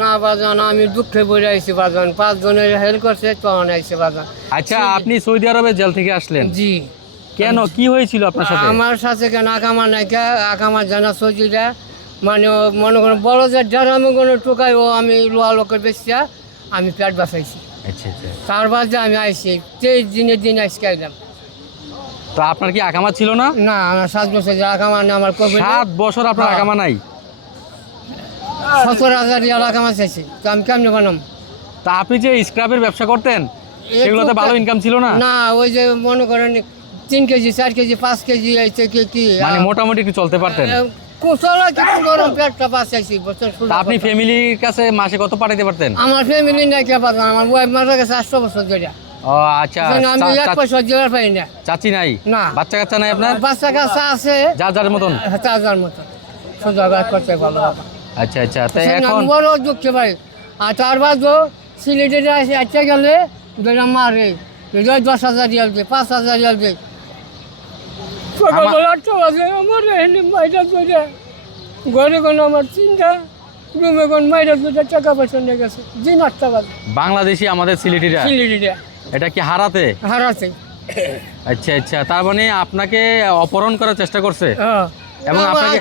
না বাজান, আমি দুঃখে পড়ে আইছি বাজান। 5 জনের হেল্প করছে তখন আইছে বাজান। আচ্ছা, আপনি সৌদি আরবে জেল থেকে আসলেন, জি, কেন, কি হয়েছিল আপনার সাথে? আমার সাথে কেন আকামা নাইকা আকামা জানা সজিটা মানে মনে করেন বড় যে ড্রামে কোনো টোকাই ও আমি লোহা লোকের বেশিয়া আমি পেট বাঁচাইছি। আচ্ছা আচ্ছা। তার বাদে আমি আইছি 23 দিনের দিন আজকে আইলাম। তো আপনার কি আকামা ছিল না? না, আমার 7 বছর যে আকামা না আমার কবে 7 বছর আপনার হ্যাঁ। আকামা নাই? 17,000 রিয়াল আকামা চাইছি, তো আমি কেমনে বানাম? তা আপনি যে স্ক্রাবের ব্যবসা করতেন সেগুলোতে ভালো ইনকাম ছিল না? না, ওই যে মনে করেন 3 কেজি 4 কেজি 5 কেজি আইছে কি মানে মোটামুটি একটু চলতে পারতেন? কুশলা কিছু গরম পেটটা বাঁচাইছি বছর। তা আপনি ফ্যামিলির কাছে মাসে কত পাঠাতে পারতেন? আমার ফ্যামিলি নাই কে পারতাম, আমার ওয়াইফ মারা গেছে 8 বছর ধরে। ও আচ্ছা। আমি 1 পয়সা জোগাড় পাই না। চাচি নাই? না। বাচ্চা কাচ্চা নাই আপনার? বাচ্চা কাচ্চা আছে যার যার মতন? হাজার মতো জোগাড় করতে ভালো বাবা। আচ্ছা আচ্ছা। তাই আমি এখন বড় দুঃখে ভাই। আর তার বাদও সিলেটে আসে আচ্ছা গেলে দুটা মারে 10,000 রিয়াল দে 5,000 রিয়াল দে। সকালবেলা 8টা বাজে আমার এখানে মাইরা ধরে ঘরে কোনো আমার চিন্তা, রুমে কোন মাইরা ধরে টাকা পয়সা নিয়ে গেছে দিন 8টা বাজে। বাংলাদেশি আমাদের সিলেটিরা? সিলেটে এটা কি হারাতে? হারাছে। আচ্ছা আচ্ছা। তার মানে আপনাকে অপহরণ করার চেষ্টা করছে? হ্যাঁ। এবং আপনাকে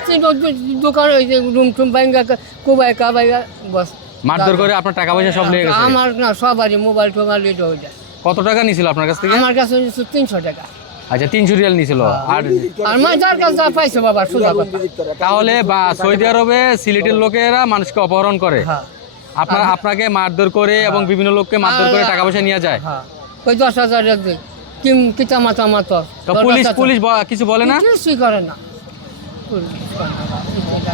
দোকান ওই যে রুম টুম বাইঙ্গা কোবাই কাবাইগা বস মারধর করে আপনার টাকা পয়সা সব নিয়ে গেছে? আমার না, সবারই মোবাইল টোবাইল এটা হয়ে যায়। কত টাকা নিয়েছিল আপনার কাছ থেকে? আমার কাছে নিচ্ছে 300 টাকা। আচ্ছা, 300 রিয়াল নিয়েছিল। আর আর মা যার কাছে যা পাইছে বাবা সুদা কথা। তাহলে বা সৌদি আরবে সিলেটের লোকেরা মানুষকে অপহরণ করে, হ্যাঁ আপনাকে মারধর করে এবং বিভিন্ন লোককে মারধর করে টাকা পয়সা নিয়ে যায়? হ্যাঁ। ওই 10,000 টাকা দিই কিতা মাতা মাতো। তো পুলিশ কিছু বলে না? কিছুই করে না।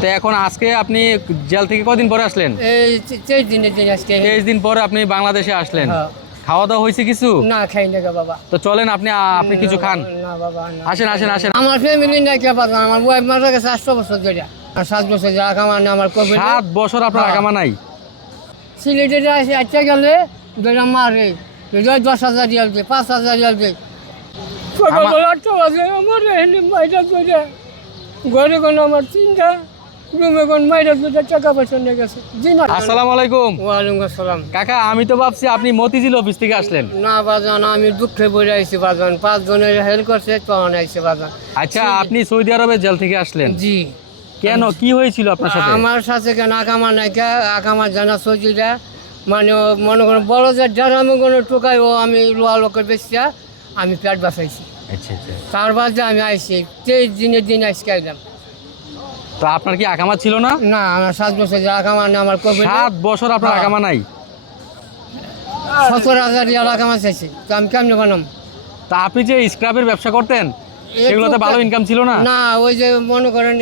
তো এখন আজকে আপনি জেল থেকে কদিন পরে আসলেন? এই 23 দিনের দিন আজকে। 23 দিন পরে আপনি বাংলাদেশে আসলেন। হ্যাঁ। খাওয়া দাওয়া হয়েছে কিছু? না, খাই না গো বাবা। তো চলেন আপনি কিছু খান। না বাবা না। আসেন আসেন আসেন। আমার ফ্যামিলি নাই কে পারতাম, আমার ওয়াইফ মারা গেছে 8 বছর ধরে। আর 7 বছর যে আকামা না আমার কবে 7 বছর আপনার হ্যাঁ। আকামা নাই? সিলেটে আসে আচ্ছা গেলে দুটা মারে 10,000 রিয়াল দে 5,000 রিয়াল দে। সকালবেলা 8টা বাজে আমার এখানে মাইরা ধরে ঘরে কোনো আমার চিন্তা, রুমে কোন মাইরা ধরে টাকা পয়সা নিয়ে গেছে দিন। আসসালামু আলাইকুম। ওয়ালাইকুম আসসালাম। কাকা, আমি তো ভাবছি আপনি মতিঝিল অফিস থেকে আসলেন। না বাজান, আমি দুঃখে পড়ে আইছি বাজান। 5 জনের হেল্প করছে তখন আইছে বাজান। আচ্ছা, আপনি সৌদি আরবে জেল থেকে আসলেন, জি, কেন, কি হয়েছিল আপনার সাথে? আমার সাথে কেন আকামা নাইকা আকামা জানা সজিটা মানে মনে করেন বড় যে ড্রামে কোনো টোকাই ও আমি লোহা লোকের বেশিয়া আমি পেট বাঁচাইছি। আচ্ছা আচ্ছা। তার বাদে আমি আইছি 23 দিনের দিন আজকে আইলাম। তো আপনার কি আকামা ছিল না? না, আমার 7 বছর যে আকামা না আমার কবে 7 বছর আপনার হ্যাঁ। আকামা নাই? 17,000 রিয়াল আকামা চাইছি, তো আমি কেমনে বানাম? তা আপনি যে স্ক্রাবের ব্যবসা করতেন সেগুলোতে ভালো ইনকাম ছিল না? না, ওই যে মনে করেন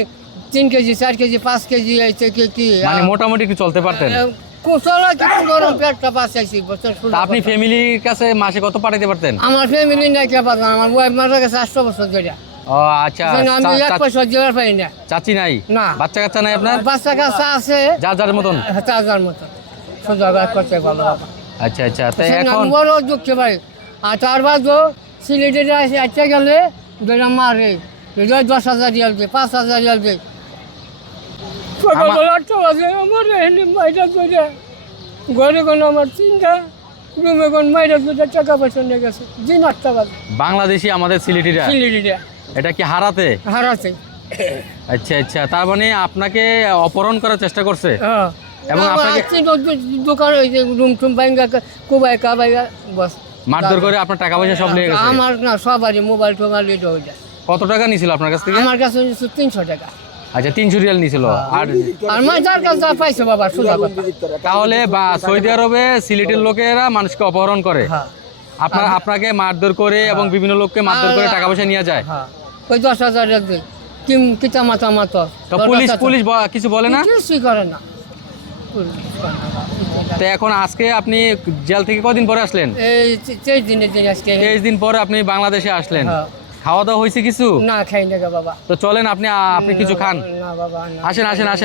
3 কেজি 4 কেজি 5 কেজি আইছে কি মানে মোটামুটি একটু চলতে পারতেন? কুশলা কিছু গরম পেটটা বাঁচাইছি বছর। তা আপনি ফ্যামিলির কাছে মাসে কত পাঠাতে পারতেন? আমার ফ্যামিলি নাই কে পারতাম, আমার ওয়াইফ মারা গেছে 8 বছর ধরে। ও আচ্ছা। আমি 1 পয়সা জোগাড় পাই না। চাচি নাই? না। বাচ্চা কাচ্চা নাই আপনার? বাচ্চা কাচ্চা আছে যার যার মতন? হাজার মতো জোগাড় করতে ভালো বাবা। আচ্ছা আচ্ছা। তাই আমি এখন বড় দুঃখে ভাই। আর তার বাদও সিলেটে আসে আচ্ছা গেলে দুটা মারে 10,000 রিয়াল দে 5,000 রিয়াল দে। সকালবেলা 8টা বাজে আমার এখানে মাইরা ধরে ঘরে কোনো আমার চিন্তা, রুমে কোন মাইরা ধরে টাকা পয়সা নিয়ে গেছে দিন 8টা বাজে। বাংলাদেশি আমাদের সিলেটিরা? সিলেটে এটা কি হারাতে? হারাছে। আচ্ছা আচ্ছা। তার মানে আপনাকে অপহরণ করার চেষ্টা করছে? হ্যাঁ। এবং আপনাকে দোকান ওই যে রুম টুম বাইঙ্গা কোবাই কাবাইগা বস মারধর করে আপনার টাকা পয়সা সব নিয়ে গেছে? আমার না, সবারই মোবাইল টোবাইল এটা হয়ে যায়। কত টাকা নিয়েছিল আপনার কাছ থেকে? আমার কাছে নিচ্ছে 300 টাকা। আচ্ছা, 300 রিয়াল নিয়েছিল। আর মা যার কাছে যা পাইছে বাবা সুদা কথা। তাহলে বা সৌদি আরবে সিলেটের লোকেরা মানুষকে অপহরণ করে, হ্যাঁ আপনাকে মারধর করে এবং বিভিন্ন লোককে মারধর করে টাকা পয়সা নিয়ে যায়? হ্যাঁ। ওই 10,000 টাকা দিই কিতা মাতা মাতো। তো পুলিশ কিছু বলে না? কিছুই করে না। তো এখন আজকে আপনি জেল থেকে কদিন পরে আসলেন? এই 23 দিনের দিন আজকে। 23 দিন পরে আপনি বাংলাদেশে আসলেন। হ্যাঁ। খাওয়া দাওয়া হয়েছে কিছু? না, খাই না গো বাবা। তো চলেন আপনি কিছু খান। না বাবা না। আসেন আসেন আসেন।